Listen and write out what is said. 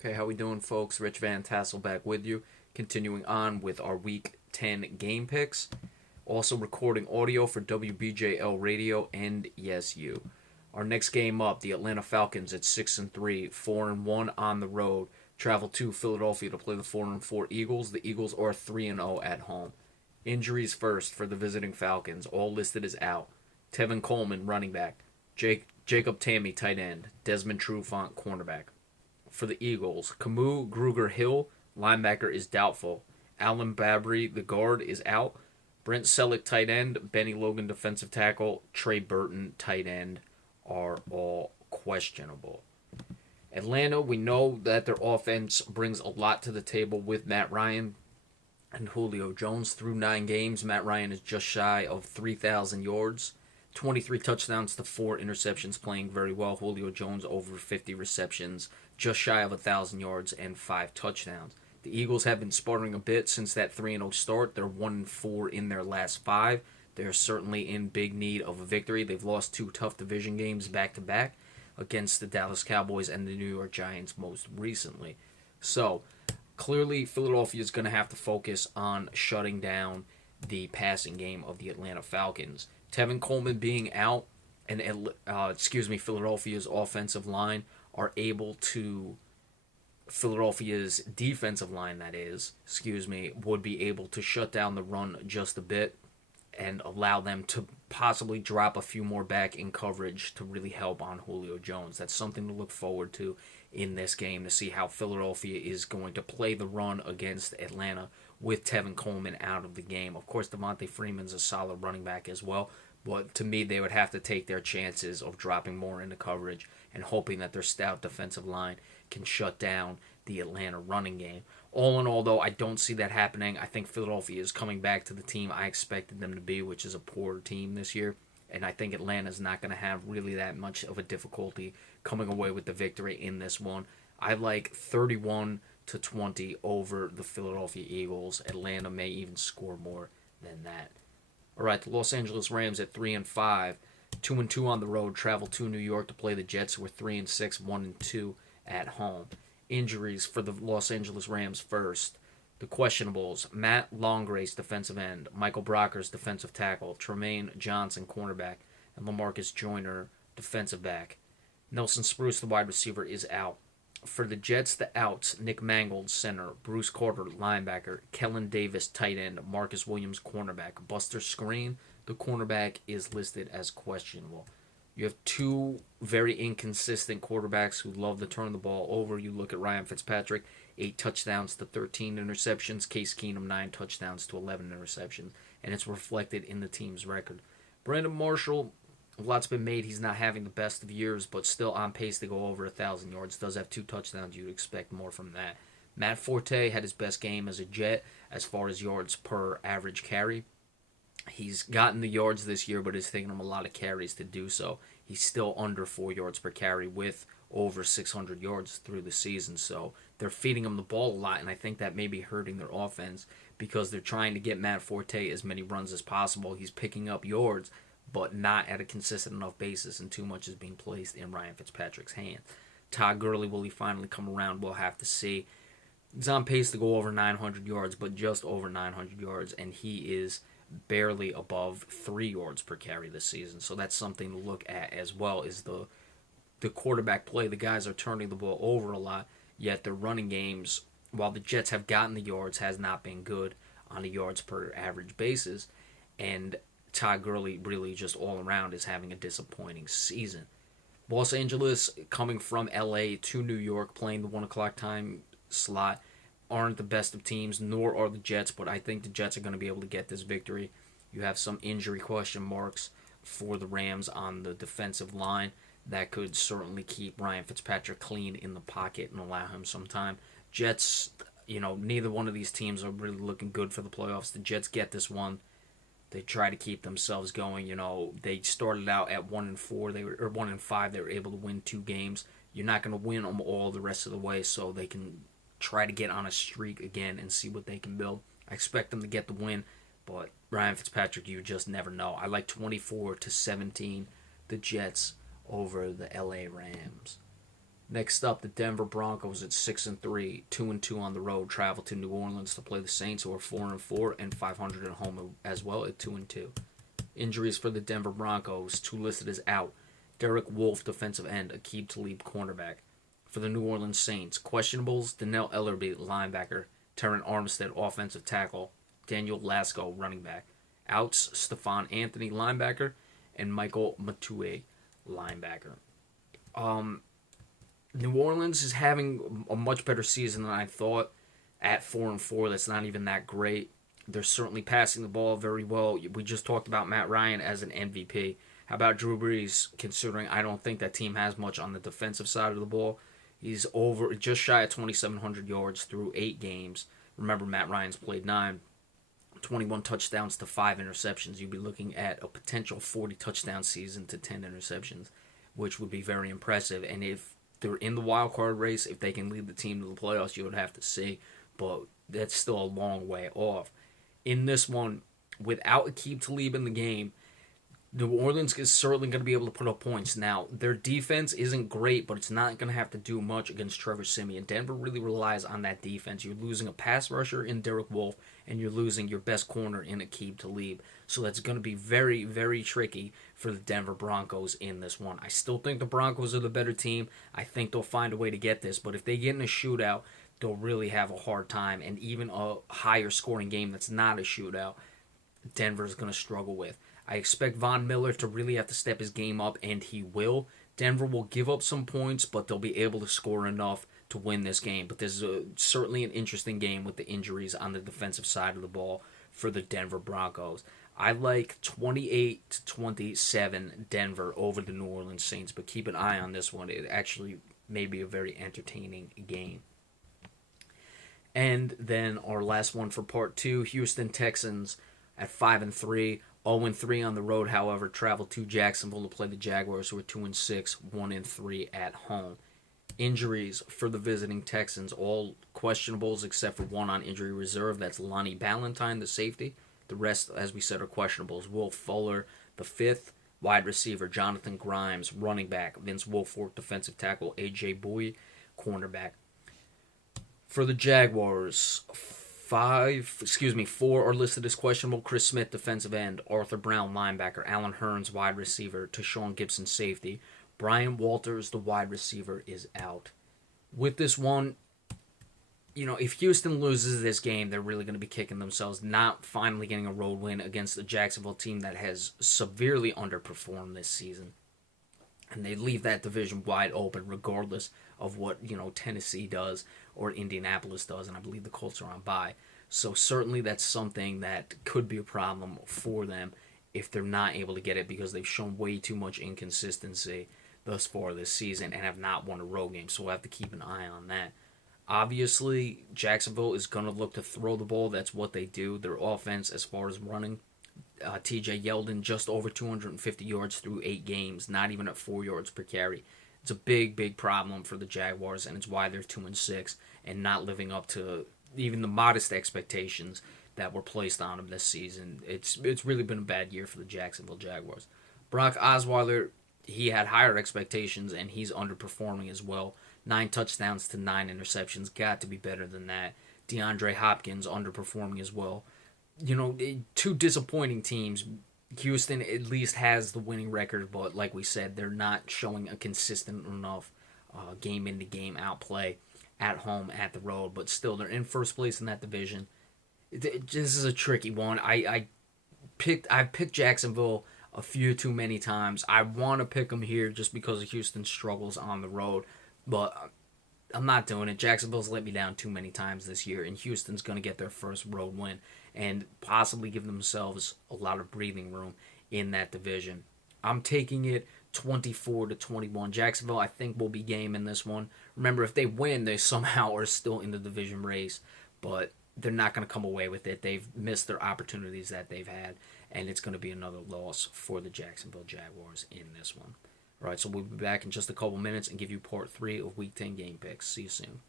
Okay, how we doing, folks? Rich Van Tassel back with you, continuing on with our Week 10 game picks. Also recording audio for WBJL Radio and Yes You. Our next game up, the Atlanta Falcons at 6-3, 4-1 on the road. Travel to Philadelphia to play the 4-4 Eagles. The Eagles are 3-0 at home. Injuries first for the visiting Falcons, all listed as out. Tevin Coleman, running back. Jacob Tamme, tight end. Desmond Trufant, cornerback. For the Eagles, Camus Gruger Hill, linebacker, is doubtful. Alan Babry, the guard, is out. Brent Selleck, tight end. Benny Logan, defensive tackle. Trey Burton, tight end, are all questionable. Atlanta, we know that their offense brings a lot to the table with Matt Ryan and Julio Jones. Through 9 games, Matt Ryan is just shy of 3,000 yards, 23 touchdowns to 4 interceptions, playing very well. Julio Jones over 50 receptions, just shy of 1,000 yards and 5 touchdowns. The Eagles have been sputtering a bit since that 3-0 start. They're 1-4 in their last 5. They're certainly in big need of a victory. They've lost 2 tough division games back-to-back against the Dallas Cowboys and the New York Giants most recently. So, clearly, Philadelphia is going to have to focus on shutting down the passing game of the Atlanta Falcons. Tevin Coleman being out, and Philadelphia's offensive line are able to, Philadelphia's defensive line, would be able to shut down the run just a bit and allow them to possibly drop a few more back in coverage to really help on Julio Jones. That's something to look forward to in this game, to see how Philadelphia is going to play the run against Atlanta with Tevin Coleman out of the game. Of course, Devontae Freeman's a solid running back as well, but to me, they would have to take their chances of dropping more into coverage and hoping that their stout defensive line can shut down the Atlanta running game. All in all, though, I don't see that happening. I think Philadelphia is coming back to the team I expected them to be, which is a poor team this year. And I think Atlanta's not going to have really that much of a difficulty coming away with the victory in this one. I like 31-20 over the Philadelphia Eagles. Atlanta may even score more than that. All right, the Los Angeles Rams at 3-5, 2-2 on the road, travel to New York to play the Jets, who are 3-6, 1-2 at home. Injuries for the Los Angeles Rams first. The questionables: Matt Longgrace, defensive end; Michael Brockers, defensive tackle; Tremaine Johnson, cornerback; and LaMarcus Joyner, defensive back. Nelson Spruce, the wide receiver, is out. For the Jets, the outs: Nick Mangold, center; Bruce Carter, linebacker; Kellen Davis, tight end; Marcus Williams, cornerback; Buster Skrine, the cornerback, is listed as questionable. You have 2 very inconsistent quarterbacks who love to turn the ball over. You look at Ryan Fitzpatrick, 8 touchdowns to 13 interceptions. Case Keenum, 9 touchdowns to 11 interceptions. And it's reflected in the team's record. Brandon Marshall, a lot's been made. He's not having the best of years, but still on pace to go over 1,000 yards. Does have 2 touchdowns. You'd expect more from that. Matt Forte had his best game as a Jet as far as yards per average carry. He's gotten the yards this year, but it's taken him a lot of carries to do so. He's still under 4 yards per carry with over 600 yards through the season. So they're feeding him the ball a lot, and I think that may be hurting their offense because they're trying to get Matt Forte as many runs as possible. He's picking up yards, but not at a consistent enough basis, and too much is being placed in Ryan Fitzpatrick's hands. Todd Gurley, will he finally come around? We'll have to see. He's on pace to go over 900 yards, but just over 900 yards, and he is barely above 3 yards per carry this season. So that's something to look at as well, is the quarterback play. The guys are turning the ball over a lot, yet their running games, while the Jets have gotten the yards, has not been good on a yards per average basis. And Todd Gurley really just all around is having a disappointing season. Los Angeles, coming from LA to New York, playing the 1 o'clock time slot, aren't the best of teams, nor are the Jets, but I think the Jets are going to be able to get this victory. You have some injury question marks for the Rams on the defensive line that could certainly keep Ryan Fitzpatrick clean in the pocket and allow him some time. Jets, neither one of these teams are really looking good for the playoffs. The Jets get this one. They try to keep themselves going. They started out at 1-4, 1-5. They were able to win 2 games. You're not going to win them all the rest of the way, so they can try to get on a streak again and see what they can build. I expect them to get the win, but Ryan Fitzpatrick, you just never know. I like 24-17, the Jets over the LA Rams. Next up, the Denver Broncos at 6-3, 2-2 on the road, travel to New Orleans to play the Saints, who are 4-4 and 500 at home as well at 2-2. Injuries for the Denver Broncos, two listed as out. Derek Wolfe, defensive end, Aqib Talib, cornerback. For the New Orleans Saints, questionables, Dannell Ellerbe, linebacker, Terran Armstead, offensive tackle, Daniel Lasco, running back. Outs, Stephon Anthony, linebacker, and Michael Matue, linebacker. New Orleans is having a much better season than I thought at 4-4. That's not even that great. They're certainly passing the ball very well. We just talked about Matt Ryan as an MVP. How about Drew Brees, considering I don't think that team has much on the defensive side of the ball? He's over just shy of 2,700 yards through 8 games. Remember, Matt Ryan's played 9, 21 touchdowns to 5 interceptions. You'd be looking at a potential 40 touchdown season to 10 interceptions, which would be very impressive. And if they're in the wild card race, if they can lead the team to the playoffs, you would have to see. But that's still a long way off. In this one, without Aqib Talib in the game, New Orleans is certainly going to be able to put up points. Now, their defense isn't great, but it's not going to have to do much against Trevor Siemian. Denver really relies on that defense. You're losing a pass rusher in Derek Wolfe, and you're losing your best corner in Aqib Talib. So that's going to be very, very tricky for the Denver Broncos in this one. I still think the Broncos are the better team. I think they'll find a way to get this, but if they get in a shootout, they'll really have a hard time. And even a higher scoring game that's not a shootout, Denver's going to struggle with. I expect Von Miller to really have to step his game up, and he will. Denver will give up some points, but they'll be able to score enough to win this game. But this is certainly an interesting game with the injuries on the defensive side of the ball for the Denver Broncos. I like 28-27 Denver over the New Orleans Saints, but keep an eye on this one. It actually may be a very entertaining game. And then our last one for part 2, Houston Texans at 5-3. 0-3 on the road, however, travel to Jacksonville to play the Jaguars, who are 2-6, 1-3 at home. Injuries for the visiting Texans, all questionables except for one on injury reserve. That's Lonnie Ballantyne, the safety. The rest, as we said, are questionables. Will Fuller, the fifth. Wide receiver, Jonathan Grimes. Running back, Vince Wilfork, defensive tackle. A.J. Bowie, cornerback. For the Jaguars, 4 are listed as questionable. Chris Smith, defensive end. Arthur Brown, linebacker. Alan Hearns, wide receiver. Tashawn Gibson, safety. Brian Walters, the wide receiver, is out. With this one, if Houston loses this game, they're really going to be kicking themselves, not finally getting a road win against the Jacksonville team that has severely underperformed this season. And they leave that division wide open regardless of what, Tennessee does or Indianapolis does, and I believe the Colts are on bye. So certainly that's something that could be a problem for them if they're not able to get it, because they've shown way too much inconsistency thus far this season and have not won a road game. So we'll have to keep an eye on that. Obviously, Jacksonville is going to look to throw the ball. That's what they do. Their offense, as far as running, T.J. Yeldon just over 250 yards through 8 games, not even at 4 yards per carry. It's a big, big problem for the Jaguars, and it's why they're 2-6 and not living up to even the modest expectations that were placed on them this season. It's really been a bad year for the Jacksonville Jaguars. Brock Osweiler, he had higher expectations, and he's underperforming as well. 9 touchdowns to 9 interceptions. Got to be better than that. DeAndre Hopkins underperforming as well. 2 disappointing teams. Houston at least has the winning record, but like we said, they're not showing a consistent enough game in to game out play at home, at the road. But still, they're in first place in that division. This is a tricky one. I've picked Jacksonville a few too many times. I want to pick them here just because of Houston's struggles on the road, but I'm not doing it. Jacksonville's let me down too many times this year, and Houston's going to get their first road win and possibly give themselves a lot of breathing room in that division. I'm taking it 24-21. Jacksonville, I think, will be game in this one. Remember, if they win, they somehow are still in the division race, but they're not going to come away with it. They've missed their opportunities that they've had, and it's going to be another loss for the Jacksonville Jaguars in this one. All right, so we'll be back in just a couple minutes and give you part 3 of Week 10 game picks. See you soon.